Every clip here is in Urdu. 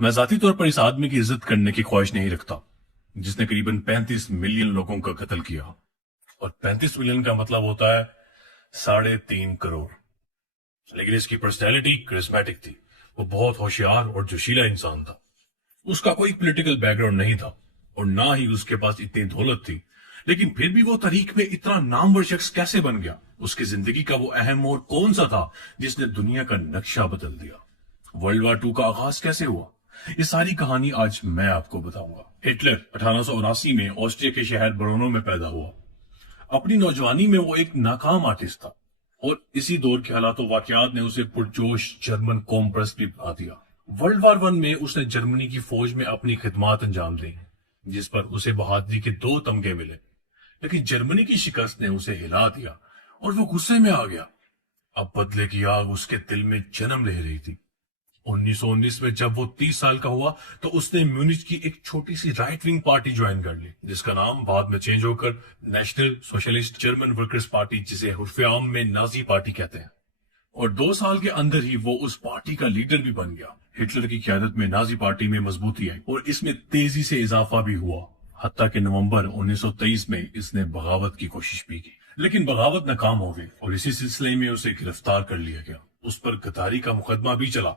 میں ذاتی طور پر اس آدمی کی عزت کرنے کی خواہش نہیں رکھتا جس نے قریباً 35 ملین لوگوں کا قتل کیا، اور 35 ملین کا مطلب ہوتا ہے 3.5 کروڑ۔ لیکن اس کی پرسنالٹی کرسمیٹک تھی، وہ بہت ہوشیار اور جوشیلا انسان تھا۔ اس کا کوئی پولیٹیکل بیک گراؤنڈ نہیں تھا اور نہ ہی اس کے پاس اتنی دولت تھی، لیکن پھر بھی وہ تاریخ میں اتنا نامور شخص کیسے بن گیا؟ اس کی زندگی کا وہ اہم موڑ کون سا تھا جس نے دنیا کا نقشہ بدل دیا؟ ورلڈ وار 2 کا آغاز کیسے ہوا؟ یہ ساری کہانی آج میں آپ کو بتاؤں گا۔ ہٹلر 1879 میں آسٹریا کے شہر برونو میں پیدا ہوا۔ اپنی نوجوانی میں وہ ایک ناکام آرٹسٹ تھا، اور اسی دور کے حالات و واقعات نے اسے پرجوش جرمن قوم پرست بھی بنا دیا۔ ورلڈ وار 1 میں اس نے جرمنی کی فوج میں اپنی خدمات انجام دی، جس پر اسے بہادری کے 2 تمغے ملے، لیکن جرمنی کی شکست نے اسے ہلا دیا اور وہ غصے میں آ گیا۔ اب بدلے کی آگ اس کے دل میں جنم لے رہی تھی۔ 1919 میں جب وہ 30 سال کا ہوا تو اس نے میونچ کی ایک چھوٹی سی رائٹ ونگ پارٹی جوائن کر لی، جس کا نام بعد میں چینج ہو کر national socialist German workers party, جسے حرف عام میں نازی پارٹی کہتے ہیں، اور 2 سال کے اندر ہی وہ اس پارٹی کا لیڈر بھی بن گیا۔ ہٹلر کی قیادت میں نازی پارٹی میں مضبوطی آئی اور اس میں تیزی سے اضافہ بھی ہوا، حتیٰ کہ نومبر 1923 میں اس نے بغاوت کی کوشش بھی کی، لیکن بغاوت ناکام ہو گئی اور اسی سلسلے میں اسے گرفتار کر لیا گیا۔ اس پر غداری کا مقدمہ بھی چلا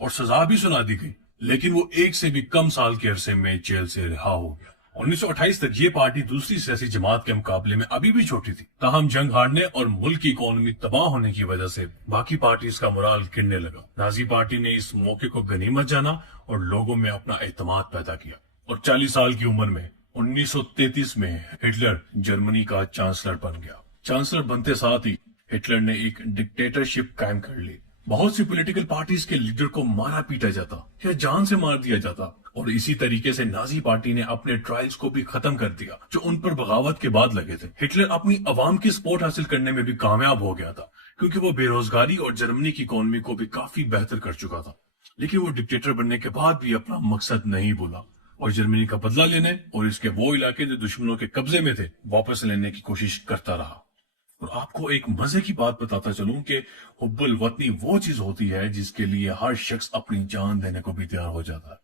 اور سزا بھی سنا دی گئی، لیکن وہ 1 سے بھی کم سال کے عرصے میں جیل سے رہا ہو گیا۔ 1928 تک یہ پارٹی دوسری سیاسی جماعت کے مقابلے میں ابھی بھی چھوٹی تھی، تاہم جنگ ہارنے اور ملک کی اکانومی تباہ ہونے کی وجہ سے باقی پارٹیز کا مورال گرنے لگا۔ نازی پارٹی نے اس موقع کو غنیمت جانا اور لوگوں میں اپنا اعتماد پیدا کیا، اور 40 سال کی عمر میں 1933 میں ہٹلر جرمنی کا چانسلر بن گیا۔ چانسلر بنتے ساتھ ہی ہٹلر نے ایک ڈکٹیٹرشپ قائم کر لی۔ بہت سی پولیٹیکل پارٹیز کے لیڈر کو مارا پیٹا جاتا یا جان سے مار دیا جاتا، اور اسی طریقے سے نازی پارٹی نے اپنے ٹرائلز کو بھی ختم کر دیا جو ان پر بغاوت کے بعد لگے تھے۔ ہٹلر اپنی عوام کی سپورٹ حاصل کرنے میں بھی کامیاب ہو گیا تھا، کیونکہ وہ بے روزگاری اور جرمنی کی اکانومی کو بھی کافی بہتر کر چکا تھا، لیکن وہ ڈکٹیٹر بننے کے بعد بھی اپنا مقصد نہیں بھولا اور جرمنی کا بدلہ لینے اور اس کے وہ علاقے جو دشمنوں کے قبضے میں تھے واپس لینے کی کوشش کرتا رہا۔ اور آپ کو ایک مزے کی بات بتاتا چلوں کہ حب الوطنی وہ چیز ہوتی ہے جس کے لیے ہر شخص اپنی جان دینے کو بھی تیار ہو جاتا ہے،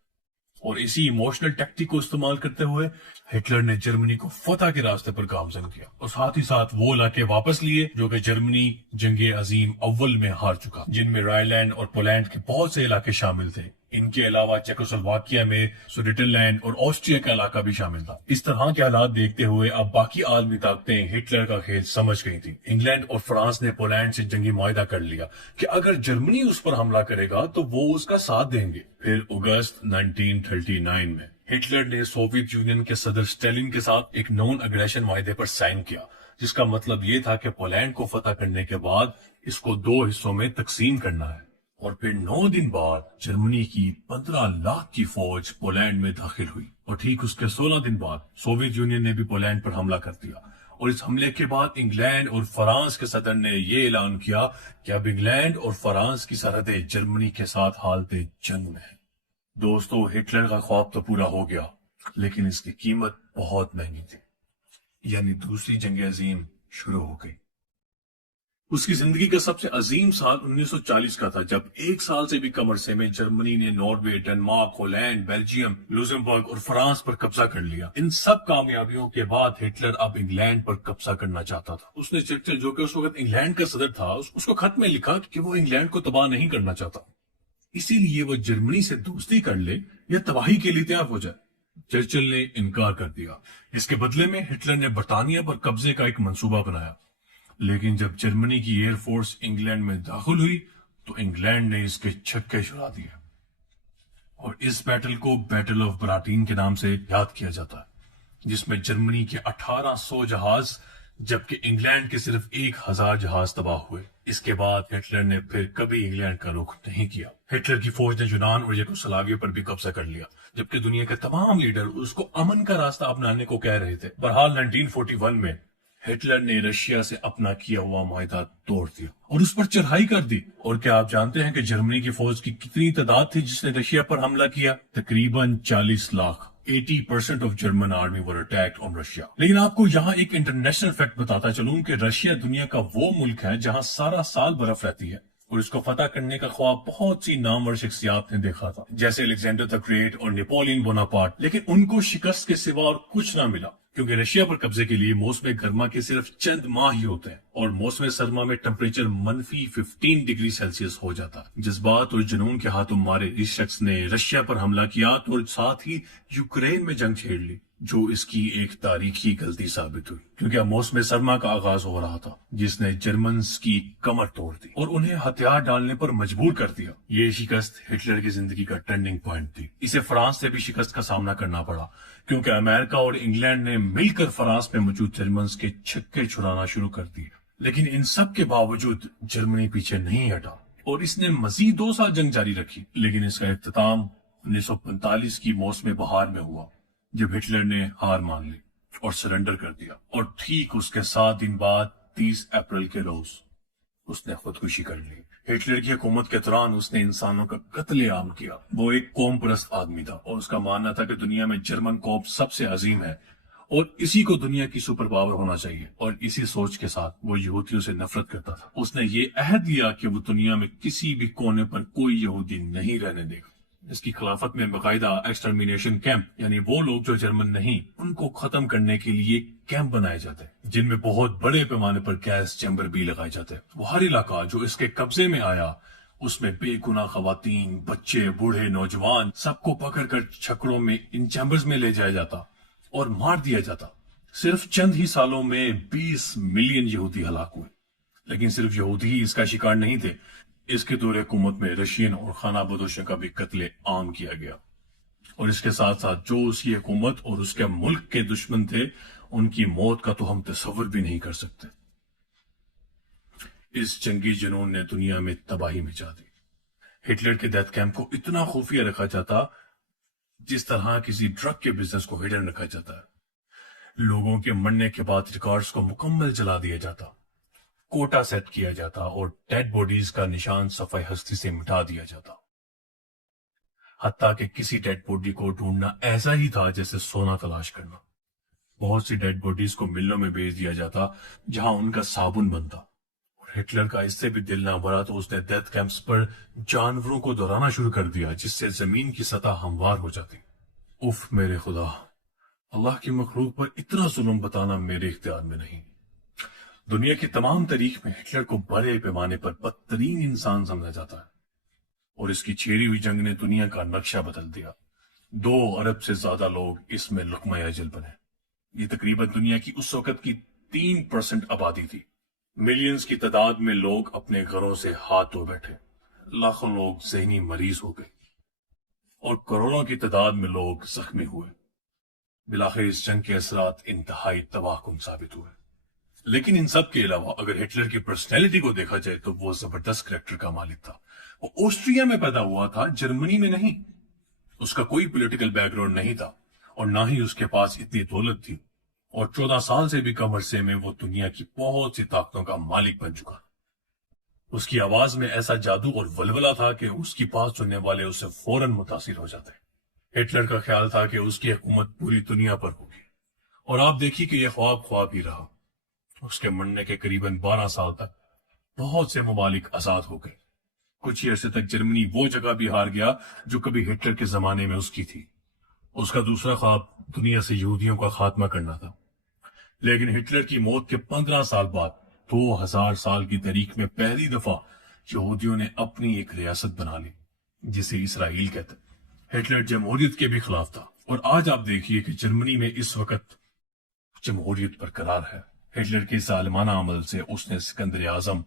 اور اسی ایموشنل ٹیکٹک کو استعمال کرتے ہوئے ہٹلر نے جرمنی کو فتح کے راستے پر گامزن کیا، اور ساتھ ہی ساتھ وہ علاقے واپس لیے جو کہ جرمنی جنگ عظیم اول میں ہار چکا، جن میں رائلینڈ اور پولینڈ کے بہت سے علاقے شامل تھے۔ ان کے علاوہ چیکوسلواکیہ میں سوڈیٹرلینڈ اور آسٹریا کا علاقہ بھی شامل تھا۔ اس طرح کے حالات دیکھتے ہوئے اب باقی عالمی طاقتیں ہٹلر کا کھیل سمجھ گئی تھی۔ انگلینڈ اور فرانس نے پولینڈ سے جنگی معاہدہ کر لیا کہ اگر جرمنی اس پر حملہ کرے گا تو وہ اس کا ساتھ دیں گے۔ پھر اگست 1939 میں ہٹلر نے سوویت یونین کے صدر اسٹالن کے ساتھ ایک نان اگریشن معاہدے پر سائن کیا، جس کا مطلب یہ تھا کہ پولینڈ کو فتح کرنے کے بعد اس کو 2 حصوں میں تقسیم کرنا ہے۔ اور پھر 9 دن بعد جرمنی کی 15 لاکھ کی فوج پولینڈ میں داخل ہوئی، اور ٹھیک اس کے 16 دن بعد سوویت یونین نے بھی پولینڈ پر حملہ کر دیا، اور اس حملے کے بعد انگلینڈ اور فرانس کے صدر نے یہ اعلان کیا کہ اب انگلینڈ اور فرانس کی سرحدیں جرمنی کے ساتھ حالت جنگ میں ہیں۔ دوستو، ہٹلر کا خواب تو پورا ہو گیا، لیکن اس کی قیمت بہت مہنگی تھی، یعنی دوسری جنگ عظیم شروع ہو گئی۔ اس کی زندگی کا سب سے عظیم سال 1940 کا تھا، جب 1 سال سے بھی کم عرصے میں جرمنی نے ناروے، ڈنمارک، ہالینڈ، بیلجیم، لوزمبرگ اور فرانس پر قبضہ کر لیا۔ ان سب کامیابیوں کے بعد ہٹلر اب انگلینڈ پر قبضہ کرنا چاہتا تھا۔ اس نے چرچل، جو کہ اس وقت انگلینڈ کا صدر تھا، اس کو خط میں لکھا کہ وہ انگلینڈ کو تباہ نہیں کرنا چاہتا، اسی لیے وہ جرمنی سے دوستی کر لے یا تباہی کے لیے تیار ہو جائے۔ چرچل نے انکار کر دیا۔ اس کے بدلے میں ہٹلر نے برطانیہ پر قبضے کا ایک منصوبہ بنایا، لیکن جب جرمنی کی ایئر فورس انگلینڈ میں داخل ہوئی تو انگلینڈ نے اس کے چھکے چھڑا دیے، اور اس بیٹل کو بیٹل آف براٹین کے نام سے یاد کیا جاتا ہے، جس میں جرمنی کے 1800 جہاز جبکہ انگلینڈ کے صرف 1000 جہاز تباہ ہوئے۔ اس کے بعد ہٹلر نے پھر کبھی انگلینڈ کا رخ نہیں کیا۔ ہٹلر کی فوج نے یونان اور یوگوسلاویہ پر بھی قبضہ کر لیا، جبکہ دنیا کے تمام لیڈر اس کو امن کا راستہ اپنانے کو کہہ رہے تھے۔ بہرحال 1941 میں ہٹلر نے رشیا سے اپنا کیا ہوا معاہدہ توڑ دیا اور اس پر چڑھائی کر دی۔ اور کیا آپ جانتے ہیں کہ جرمنی کی فوج کی کتنی تعداد تھی جس نے رشیا پر حملہ کیا؟ تقریباً 40 lakh. 80% of German army were attacked on Russia۔ لیکن آپ کو یہاں ایک انٹرنیشنل فیکٹ بتاتا چلوں کہ رشیا دنیا کا وہ ملک ہے جہاں سارا سال برف رہتی ہے، اور اس کو فتح کرنے کا خواب بہت سی نامور شخصیات نے دیکھا تھا، جیسے الیگزینڈر دی گریٹ اور نیپولین بوناپارٹ، لیکن ان کو شکست کے سوا اور کچھ نہ ملا، کیونکہ رشیا پر قبضے کے لیے موسم گرما کے صرف چند ماہ ہی ہوتے ہیں اور موسم سرما میں ٹمپریچر -15 ڈگری سیلسیس ہو جاتا ہے۔ جذبات اور جنون کے ہاتھوں مارے اس شخص نے رشیا پر حملہ کیا اور ساتھ ہی یوکرین میں جنگ چھیڑ لی، جو اس کی ایک تاریخی غلطی ثابت ہوئی، کیونکہ اب موسم سرما کا آغاز ہو رہا تھا جس نے جرمنز کی کمر توڑ دی اور انہیں ہتھیار ڈالنے پر مجبور کر دیا۔ یہ شکست ہٹلر کی زندگی کا ٹرننگ پوائنٹ تھی۔ اسے فرانس سے بھی شکست کا سامنا کرنا پڑا، کیونکہ امریکہ اور انگلینڈ نے مل کر فرانس میں موجود جرمنز کے چھکے چھڑانا شروع کر دیے۔ لیکن ان سب کے باوجود جرمنی پیچھے نہیں ہٹا اور اس نے مزید 2 سال جنگ جاری رکھی، لیکن اس کا اختتام 1945 کی موسم بہار میں ہوا، جب ہٹلر نے ہار مان لی اور سرنڈر کر دیا، اور ٹھیک اس کے 7 دن بعد 30 اپریل کے روز اس نے خودکشی کر لی۔ ہٹلر کی حکومت کے دوران اس نے انسانوں کا قتل عام کیا۔ وہ ایک قوم پرست آدمی تھا اور اس کا ماننا تھا کہ دنیا میں جرمن قوم سب سے عظیم ہے اور اسی کو دنیا کی سپر پاور ہونا چاہیے، اور اسی سوچ کے ساتھ وہ یہودیوں سے نفرت کرتا تھا۔ اس نے یہ عہد لیا کہ وہ دنیا میں کسی بھی کونے پر کوئی یہودی نہیں رہنے دے گا۔ اس کی خلافت میں باقاعدہ ایکسٹرمینیشن کیمپ، یعنی وہ لوگ جو جرمن نہیں، ان کو ختم کرنے کے لیے کیمپ بنائے جاتے ہیں، جن میں بہت بڑے پیمانے پر گیس چیمبر بھی لگائے جاتے ہیں۔ وہ ہر علاقہ جو اس کے قبضے میں آیا، اس میں بے گناہ خواتین، بچے، بوڑھے، نوجوان، سب کو پکڑ کر چھکڑوں میں ان چیمبرز میں لے جایا جاتا اور مار دیا جاتا۔ صرف چند ہی سالوں میں 20 ملین یہودی ہلاک ہوئے، لیکن صرف یہودی ہی اس کا شکار نہیں تھے۔ اس کے دور حکومت میں رشین اور خانہ بدوشوں کا بھی قتل عام کیا گیا، اور اس کے ساتھ ساتھ جو اس کی حکومت اور اس کے ملک کے دشمن تھے، ان کی موت کا تو ہم تصور بھی نہیں کر سکتے۔ اس جنگی جنون نے دنیا میں تباہی مچا دی۔ ہٹلر کے ڈیتھ کیمپ کو اتنا خفیہ رکھا جاتا جس طرح کسی ڈرگ کے بزنس کو ہڈن رکھا جاتا ہے۔ لوگوں کے مرنے کے بعد ریکارڈز کو مکمل جلا دیا جاتا، کوٹا سیٹ کیا جاتا اور ڈیڈ باڈیز کا نشان صفحہ ہستی سے مٹا دیا جاتا، حتیٰ کہ کسی ڈیڈ باڈی کو ڈھونڈنا ایسا ہی تھا جیسے سونا تلاش کرنا۔ بہت سی ڈیڈ باڈیز کو ملوں میں بھیج دیا جاتا جہاں ان کا صابن بنتا، اور ہٹلر کا اس سے بھی دل نہ بھرا تو اس نے ڈیتھ کیمپس پر جانوروں کو دوڑانا شروع کر دیا، جس سے زمین کی سطح ہموار ہو جاتی۔ اف میرے خدا، اللہ کی مخلوق پر اتنا ظلم بتانا میرے اختیار میں نہیں۔ دنیا کی تمام تاریخ میں ہٹلر کو بڑے پیمانے پر بدترین انسان سمجھا جاتا ہے، اور اس کی چھیڑی ہوئی جنگ نے دنیا کا نقشہ بدل دیا۔ 2 ارب سے زیادہ لوگ اس میں لقمہ اجل بنے۔ یہ تقریباً دنیا کی اس وقت کی 3% آبادی تھی۔ ملینز کی تعداد میں لوگ اپنے گھروں سے ہاتھ دھو بیٹھے، لاکھوں لوگ ذہنی مریض ہو گئے، اور کروڑوں کی تعداد میں لوگ زخمی ہوئے۔ بالآخر اس جنگ کے اثرات انتہائی تباہ کن ثابت ہوئے۔ لیکن ان سب کے علاوہ اگر ہٹلر کی پرسنالٹی کو دیکھا جائے تو وہ زبردست کریکٹر کا مالک تھا۔ وہ آسٹریا میں پیدا ہوا تھا، جرمنی میں نہیں۔ اس کا کوئی پولیٹیکل بیک گراؤنڈ نہیں تھا، اور نہ ہی اس کے پاس اتنی دولت تھی، اور 14 سال سے بھی کم عرصے میں وہ دنیا کی بہت سی طاقتوں کا مالک بن چکا۔ اس کی آواز میں ایسا جادو اور ولولہ تھا کہ اس کی بات سننے والے اس سے فوراً متاثر ہو جاتے۔ ہٹلر کا خیال تھا کہ اس کی حکومت پوری دنیا پر ہوگی، اور آپ دیکھیے کہ یہ خواب ہی رہا۔ اس کے مرنے کے قریباً 12 سال تک بہت سے ممالک آزاد ہو گئے۔ کچھ ہی عرصے تک جرمنی وہ جگہ بھی ہار گیا جو کبھی ہٹلر کے زمانے میں اس کی تھی۔ اس کا دوسرا خواب دنیا سے یہودیوں کا خاتمہ کرنا تھا، لیکن ہٹلر کی موت کے 15 سال بعد 2000 سال کی تاریخ میں پہلی دفعہ یہودیوں نے اپنی ایک ریاست بنا لی جسے اسرائیل کہتے۔ ہٹلر جمہوریت کے بھی خلاف تھا، اور آج آپ دیکھیے کہ جرمنی میں اس وقت جمہوریت برقرار ہے۔ ہٹلر کے ظالمانہ عمل سے اس نے سکندر اعظم،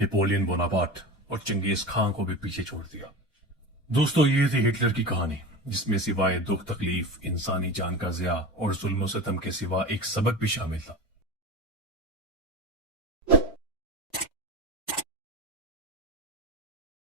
نیپولین بوناپارٹ اور چنگیز خان کو بھی پیچھے چھوڑ دیا۔ دوستو، یہ تھی ہٹلر کی کہانی، جس میں سوائے دکھ تکلیف، انسانی جان کا ضیاع اور ظلم و ستم کے سوا ایک سبق بھی شامل تھا۔